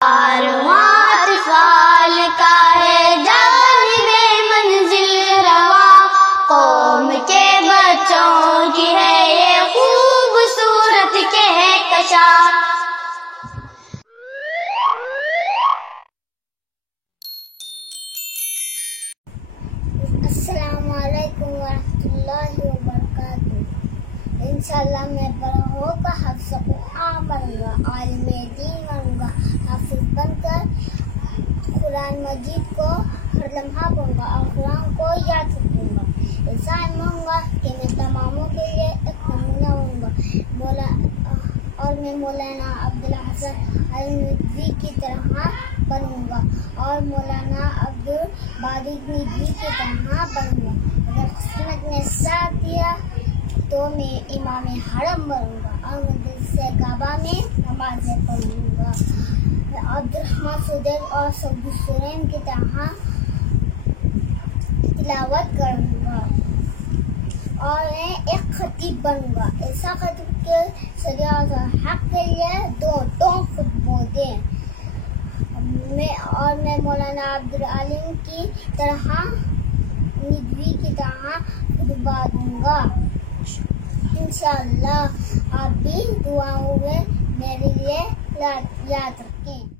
کارواں اطفال کا ہے جانب منزل رواں، قوم کے بچوں کی ہے یہ خوبصورت کہکشاں۔ السلام علیکم ورحمۃ اللہ وبرکاتہ۔ انشاءاللہ میں بڑا ہو کر حافظ قرآن بنوں گا، عالم دین بنوں گا، حافظ بن کر قرآن مجید کو ہر لمحہ پڑھوں گا اور قرآن کو یاد رکھوں گا۔ ایسا بنوں گا کہ میں تماموں کے لیے ایک نمونہ بنوں گا اور میں مولانا عبدالحسن ندوی کی طرح بنوں گا اور مولانا عبدالباری ندوی کی طرح بنوں گا۔ اگر قسمت نے ساتھ دیا تو میں امام حرم بنوں گا اور مدرسہ کعبہ میں نمازیں پڑھوں گا۔ عبدالرحمن سدیر اور سعد السورین کی طرح تلاوت کروں گا اور میں ایک خطیب بنوں گا، ایسا خطیب کہ شریعت اور حق کے لیے دو خطبہ دیں۔ میں مولانا عبدالعلیم کی طرح ندوی کی طرح خطبہ دوں گا۔ انشاءاللہ آپ بھی دعاؤں میں میرے لیے یاد رکھیں۔